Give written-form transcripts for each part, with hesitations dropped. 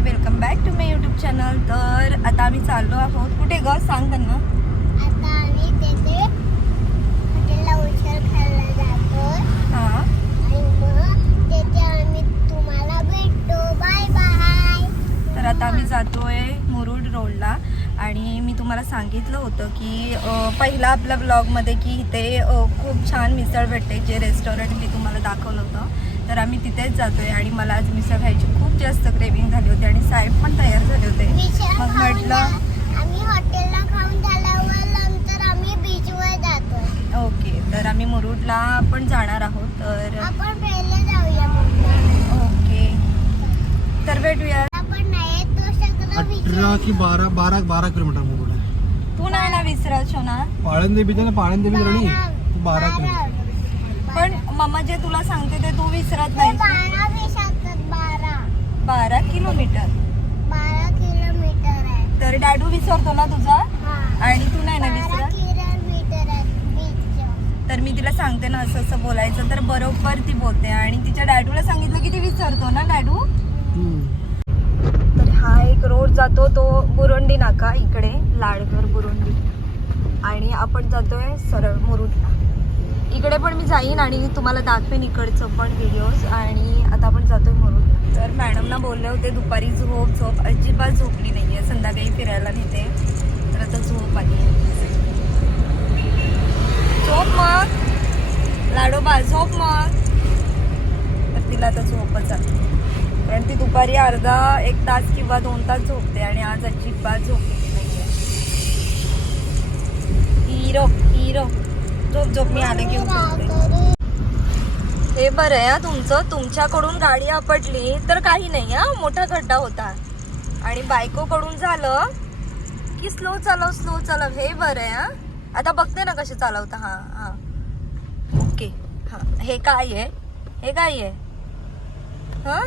High, welcome back to my YouTube channel. तर आता आम्ही चाललो आहोत. कुठे ग सांग त्यांना. आता आम्ही तिथे हॉटेलला उशीर खायला जातोय. हां, आणि मग तिथे आम्ही तुम्हाला भेटतो. Bye bye. तर आता आम्ही जातोय मुरुड रोडला. आणि मी तुम्हाला सांगितलं होतं की पहिला आपल्या ब्लॉगमध्ये की इथे खूप छान मिसळ भेटते, जे रेस्टॉरंट मी तुम्हाला दाखवलं होतं. तर आम्ही तिथेच जातोय आणि मला आज मिसळ खायची खूप जास्त क्रेविंग झाली होती आणि साहेब पण तयार झाले होते. मग म्हटलं आम्ही हॉटेलला खाऊन झाल्यावर नंतर आम्ही बीचवर जातोय. ओके, तर आम्ही मुरुडला पण जाणार आहोत. तर आपण पहिले जाऊया मग. ओके, तर भेटूया. आपण नाही तो सगळं 18 की 12 किलोमीटर मुरुड आहे. तू नाही ना विसरत शोना. पाळंदे बीच आहे ना, पाळंदे बीच आणि 12 किलोमीटर. पण मम्मा जे तुला सांगते ते तू विसरत नाही. 12 किलोमीटर. 12 किलोमीटर आहे. तर डॅडू विसरतो ना तुझा, हा. आणि तू नाही ना 12 विसरत. किलोमीटर आहे बीच. तर मी तिला सांगते ना असं असं बोलायचं, तर बरोबर ती बोलते. आणि तिच्या डॅडूला सांगितलं की ती विसरतो ना डॅडू. तर हा एक रोड जातो, तो बुरुंडी नाका, इकडे लाडघर बुरुंडी. आणि आपण जातोय सरळ मुरुडला. इकडे पण मी जाईन आणि तुम्हाला दाखवेन इकडचं पण व्हिडिओज. आणि आता आपण जातोय मुरुडला. तर मॅडमना बोलले होते दुपारी झोप, अजिबात झोपली नाही आहे. संध्याकाळी फिरायला नेते, तर आता झोप आली आहे. झोप मग लाडोबा, झोप मग. तर तिला आता झोपच आली, कारण ती दुपारी अर्धा 1 तास किंवा 2 तास झोपते आणि आज अजिबात झोपलेली नाहीये. हिरो हिरो, झोप मी आले की उठवते. हे बरं आहे तुमचं. तुमच्याकडून गाडी आपटली तर काही नाही हा, मोठा खड्डा होता. आणि बायकोकडून झालं की स्लो चालव. हे बरं आहे हा. आता बघते ना कसे चालवता. हा ओके. हा, हे काय आहे हा.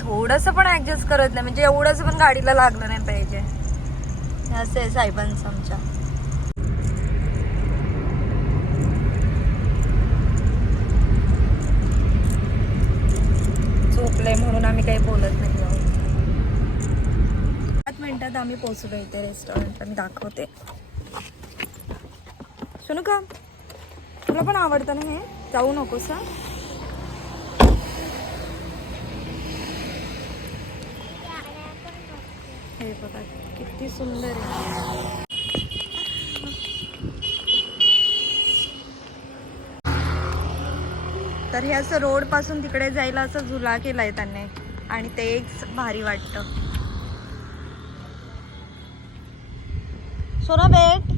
थोडस पण ऍडजस्ट करत नाही, म्हणजे एवढंच पण गाडीला लागलं नाही पाहिजे. असं आहे साहेबांचं आमच्या. झोपलंय म्हणून आम्ही काही बोलत नाही आहोत. 5 मिनिटात आम्ही पोहोचलो इथे रेस्टॉरंटला. मी दाखवते. सुनू का, तुला पण आवडतं ना हे? जाऊ नकोस हा. हे बघा किती सुंदर आहे. तर हे असं रोड पासून तिकडे जायला असं झुला केलाय त्यांनी, आणि ते एक भारी वाटतं. सोना बेट.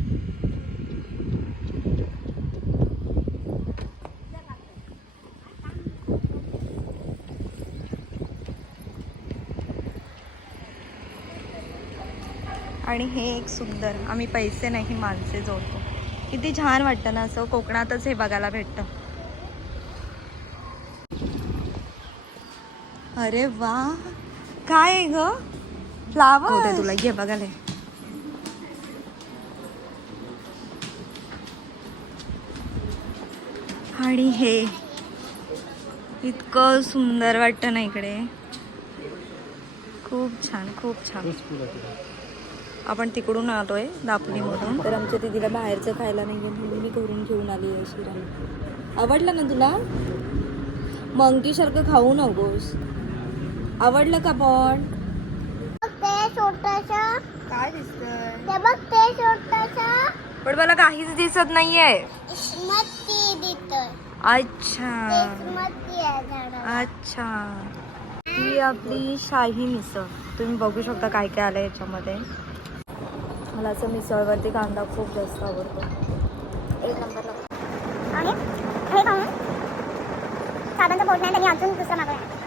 आणि हे एक सुंदर, आम्ही पैसे नाही माणसे जोडतो. किती छान वाटतं ना असं. कोकणातच हे बघायला भेटतं. अरे वा, काय आहे ग, फ्लावर होते तुला, घे बघायला. आणि हे इतकं सुंदर वाटतं ना इकडे. खूप छान. आपण तिकडून आलोय दापोलीमधून. तर आमच्या दीदीला बाहेरचं खायला नाही म्हणून मी घरून घेऊन आली आहे शिरा. आवडलं ना तुला? मंकी सारखं खाऊ नकोस. आवडलं का पण? ते छोटंसं काय दिसतंय? ते बघ, ते छोटंसं पण मला काहीच दिसत नाहीये. मस्ती दिसतोय. अच्छा मस्ती आहे झाडाला. अच्छा. ही आपली शाही मिसळ. तुम्ही बघू शकता काय काय आलं याच्यामध्ये. मला असं मिसळवरती कांदा खूप जास्त आवडतो. 1 नंबर लागतो. आणि हे खाऊन साहेबांचं पोट नाही, त्यांनी अजून दुसरं मागवलं.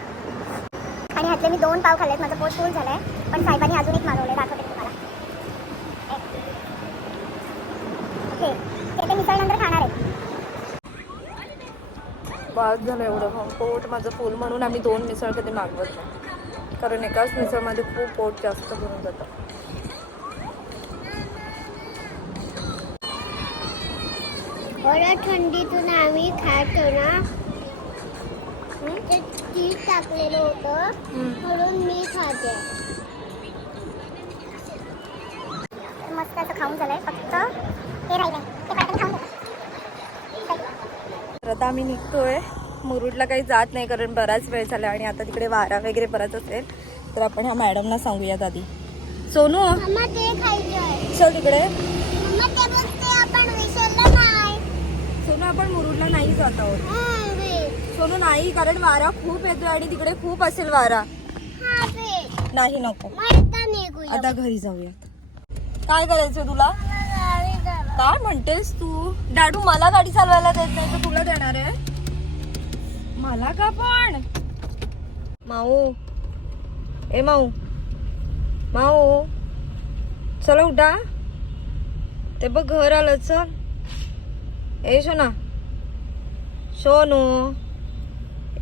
आणि ह्यातले मी 2 पाव खाल्लेत, माझं पोट फुल झालंय. पण साहेबांनी अजून एक मागवलंय, दाखवते तुम्हाला. हे ते मिसळ नंतर खाणार आहे. बाद झालं एवढं खाऊन, पोट माझं फुल. म्हणून आम्ही 2 मिसळ कधी मागवत नाही, कारण एकाच मिसळमध्ये खूप पोट जास्त भरून जातं. एवढ्या थंडीतून आम्ही खातो ना, चीज टाकलेलं होतं म्हणून मी खाते. मस्त असं खाऊन झालंय, फक्त हे राहिलंय ते पटकन खाऊन घेते. तर आता आम्ही निघतोय. मुरुडला काही जात नाही कारण बराच वेळ झाला आणि आता तिकडे वारा वगैरे बराच असेल, तर आपण ह्या मॅडमना सांगूयात आधी. सोनू मम्मा ते खायचंय. चल तिकडे. मम्मा ते बोलते आपण विसरलं नाही. सोनू आपण मुरुडला नाही जात आहोत. सोनू नाही, कारण वारा खूप येतोय आणि तिकडे खूप असेल वारा. नाही नको, आता घरी जाऊयात. काय करायचं तुला? काय म्हणतेस तू? डाडू मला गाडी चालवायला देत नाही तर तुला देणार आहे? मला का पण? माऊ ए माऊ माऊ चला उठा. ते बघ घर आलं. चल ए सोना सोनू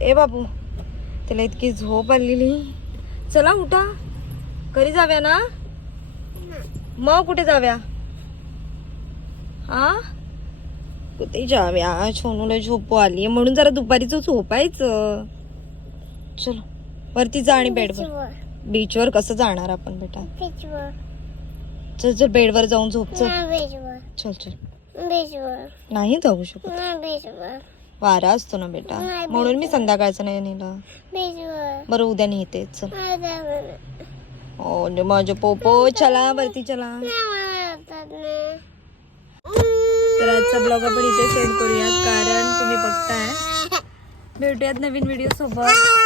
ए बाबू, त्याला इतकी झोप आलेली. चला उठा, घरी जाव्या ना. मग कुठे जाव्या? हा कुठे जाव्या? सोनूला झोप आली म्हणून जरा दुपारीच झोपायचं. चलो वरती जा आणि बेडवर. बीचवर कसं जाणार आपण बेटा? चल चल बेडवर जाऊन झोप. चल चल चल. नाही जाऊ शकत, वारा असतो ना बेटा, म्हणून मी संध्याकाळचं नाही नेलं. बरं उद्या नेते. चल ओ माझं पोपो, चला वरती चला. तर आजचा ब्लॉग आपण इथे सेंड करूयात कारण तुम्ही बघताय. भेटूयात नवीन व्हिडिओ सोबत.